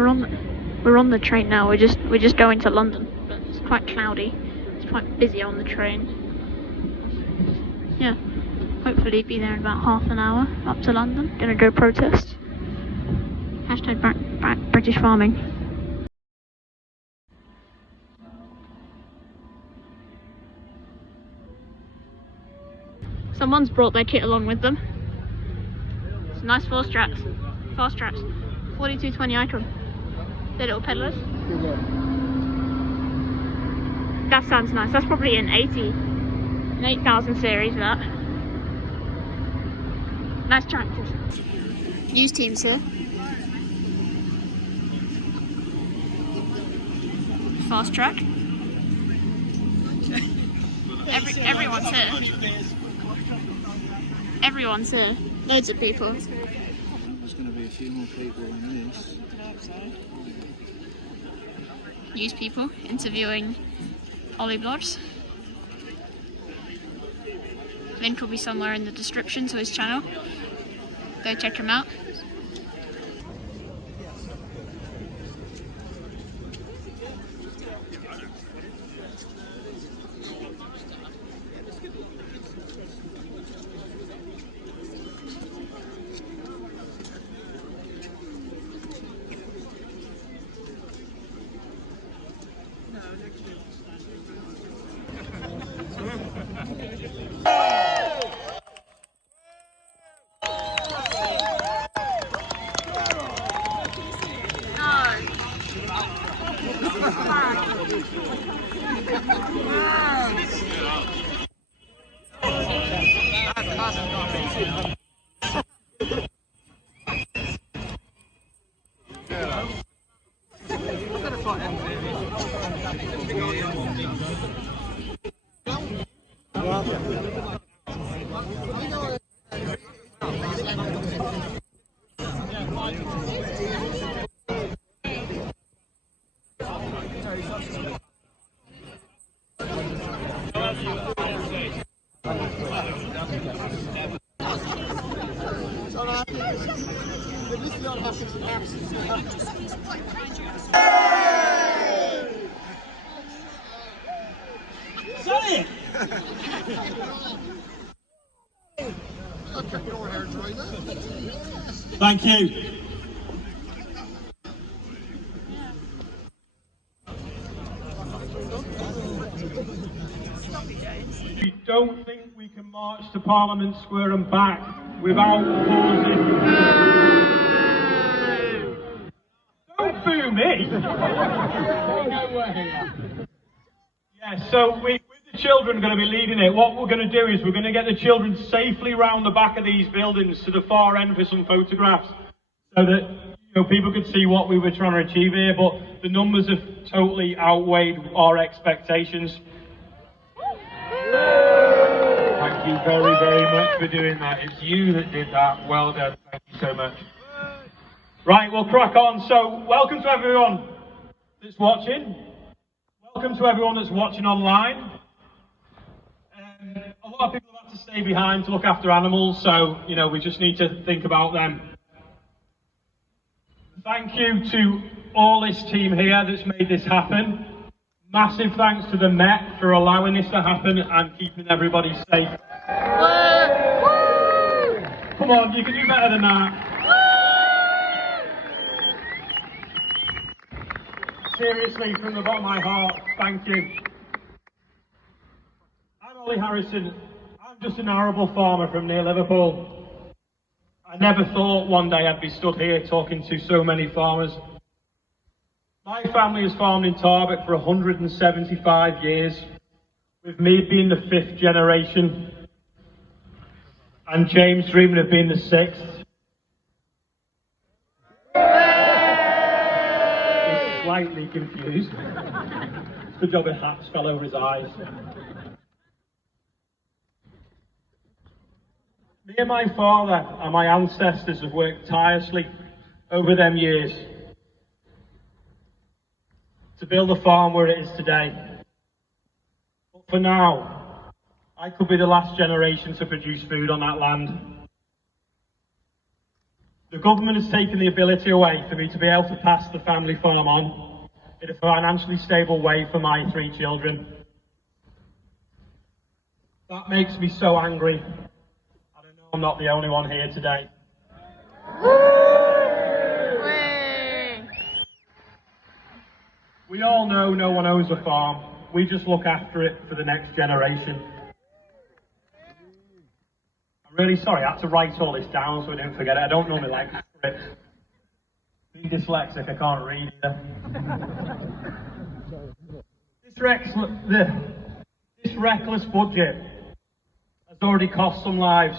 We're on the train now. We're just going to London, but it's quite cloudy. It's quite busy on the train. Yeah, hopefully be there in about half an hour up to London. Gonna go protest. Hashtag back British farming. Someone's brought their kit along with them. It's nice fast tracks. 4220 icon. The little pedalers. That sounds nice. That's probably an 8000 series, that. Nice tractors. News teams here. Fast track. Everyone's here. Everyone's here. Loads of people. There's going to be a few more people in this. News people interviewing Ollyblogs. Link will be somewhere in the description to his channel. Go check him out. Thank you. We don't think we can march to Parliament Square and back without pausing. Don't boo me! Yeah, so with the children going to be leading it, what we're going to do is we're going to get the children safely round the back of these buildings to the far end for some photographs, so that people could see what we were trying to achieve here, but the numbers have totally outweighed our expectations. Thank you very, very much for doing that. It's you that did that. Well done. Thank you so much. Right, we'll crack on. So, welcome to everyone that's watching. Welcome to everyone that's watching online. A lot of people have had to stay behind to look after animals, so, we just need to think about them. Thank you to all this team here that's made this happen. Massive thanks to the Met for allowing this to happen and keeping everybody safe. Come on, you can do better than that. Seriously, from the bottom of my heart, thank you. I'm Ollie Harrison. I'm just an arable farmer from near Liverpool. I never thought one day I'd be stood here talking to so many farmers. My family has farmed in Tarbuck for 175 years, with me being the 5th generation, and James dreaming of being the 6th. He's slightly confused. The job of hats fell over his eyes. Me and my father and my ancestors have worked tirelessly over them years to build a farm where it is today. But for now, I could be the last generation to produce food on that land. The government has taken the ability away for me to be able to pass the family farm on in a financially stable way for my 3 children. That makes me so angry. I don't know, I'm not the only one here today. We all know no one owns a farm. We just look after it for the next generation. I'm really sorry, I had to write all this down so I didn't forget it. I don't normally like scripts. Being dyslexic, I can't read either. This reckless budget has already cost some lives.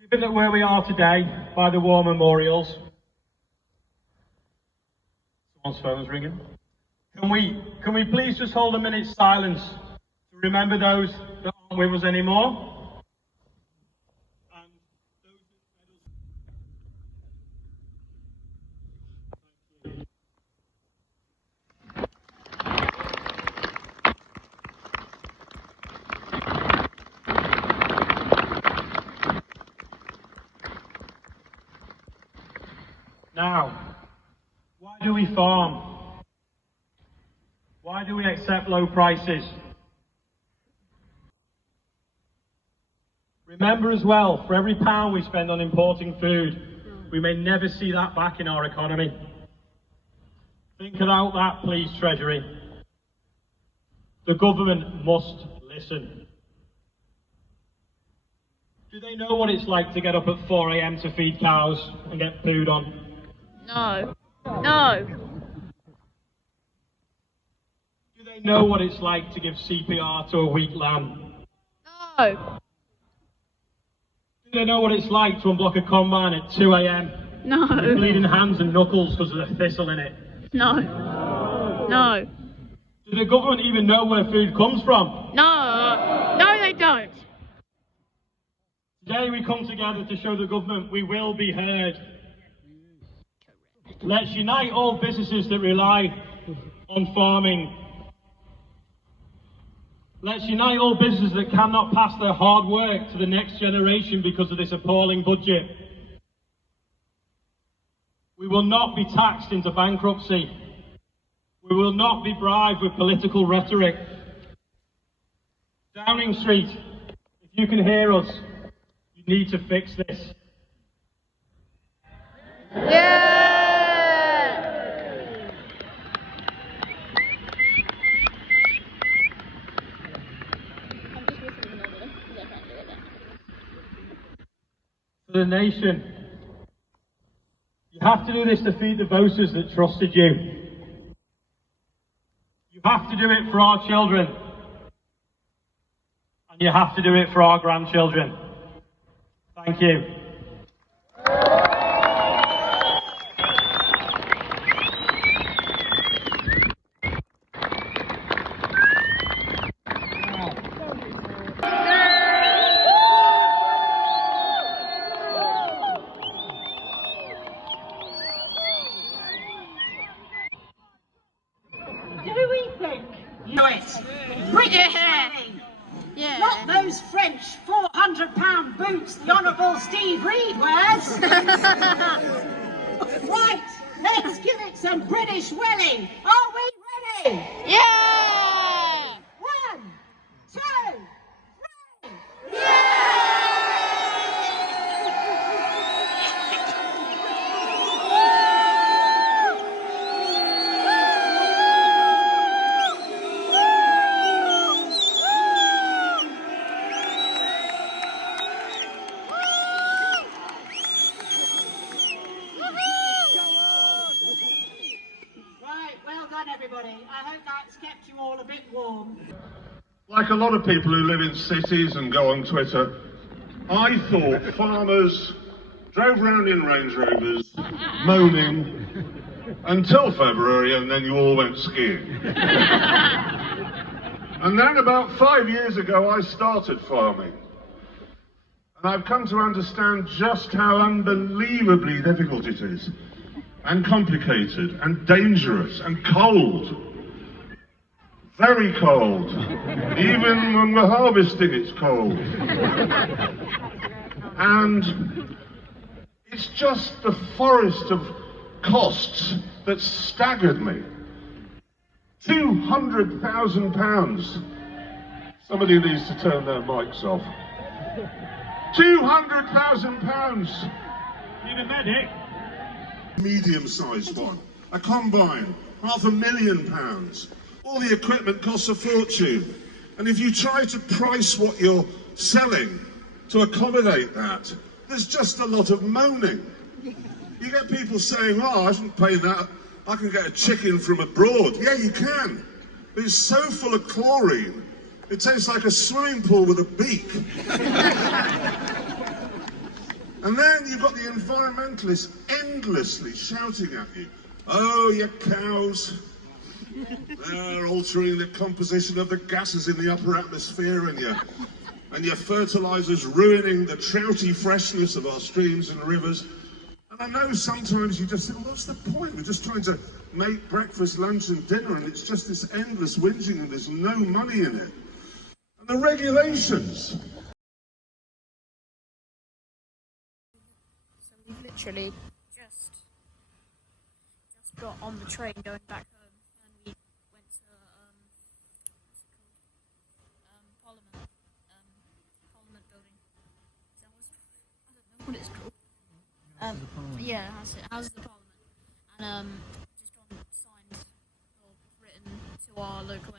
Given that where we are today, by the war memorials, someone's phone's ringing. Can we please just hold a minute's silence to remember those that aren't with us anymore? Now, why do we farm? Why do we accept low prices? Remember as well, for every pound we spend on importing food, we may never see that back in our economy. Think about that, please, Treasury. The government must listen. Do they know what it's like to get up at 4 a.m. to feed cows and get food on? No. No. Do they know what it's like to give CPR to a weak lamb? No. Do they know what it's like to unblock a combine at 2 a.m? No. with bleeding hands and knuckles because of the thistle in it? No. No. Do the government even know where food comes from? No. No, they don't. Today we come together to show the government we will be heard. Let's unite all businesses that rely on farming. Let's unite all businesses that cannot pass their hard work to the next generation because of this appalling budget. We will not be taxed into bankruptcy. We will not be bribed with political rhetoric. Downing Street, if you can hear us, you need to fix this. Yeah. For the nation, you have to do this to feed the voters that trusted you. You have to do it for our children. And you have to do it for our grandchildren. Thank you. Do we think you know it? British money. Yeah. Not those French £400 boots the Honourable Steve Reed wears. Right, let's give it some British welly. Are we ready? Yeah. 1, 2, 3. Right, well done everybody. I hope that's kept you all a bit warm. Like a lot of people who live in cities and go on Twitter, I thought farmers drove around in Range Rovers, moaning, until February, and then you all went skiing. And then about 5 years ago, I started farming. And I've come to understand just how unbelievably difficult it is, and complicated, and dangerous, and cold. Very cold. Even when we're harvesting, it's cold. And It's just the forest of costs that staggered me. £200,000. Somebody needs to turn their mics off. £200,000. Need a medic? Medium-sized one. A combine, £500,000. All the equipment costs a fortune. And if you try to price what you're selling to accommodate that, there's just a lot of moaning. You get people saying, oh, I shouldn't pay that. I can get a chicken from abroad. Yeah, you can. But it's so full of chlorine, it tastes like a swimming pool with a beak. And then you've got the environmentalists endlessly shouting at you, oh, your cows, they're altering the composition of the gases in the upper atmosphere, and your fertilizers ruining the trouty freshness of our streams and rivers. And I know sometimes you just think, well, what's the point? We're just trying to make breakfast, lunch and dinner, and it's just this endless whinging and there's no money in it. And the regulations. So we literally just got on the train going back home, and we went to what's it called? Parliament building. Is that what's, I don't know what it's called. Yeah, that's it. Houses of Parliament, and just on signed or written to our local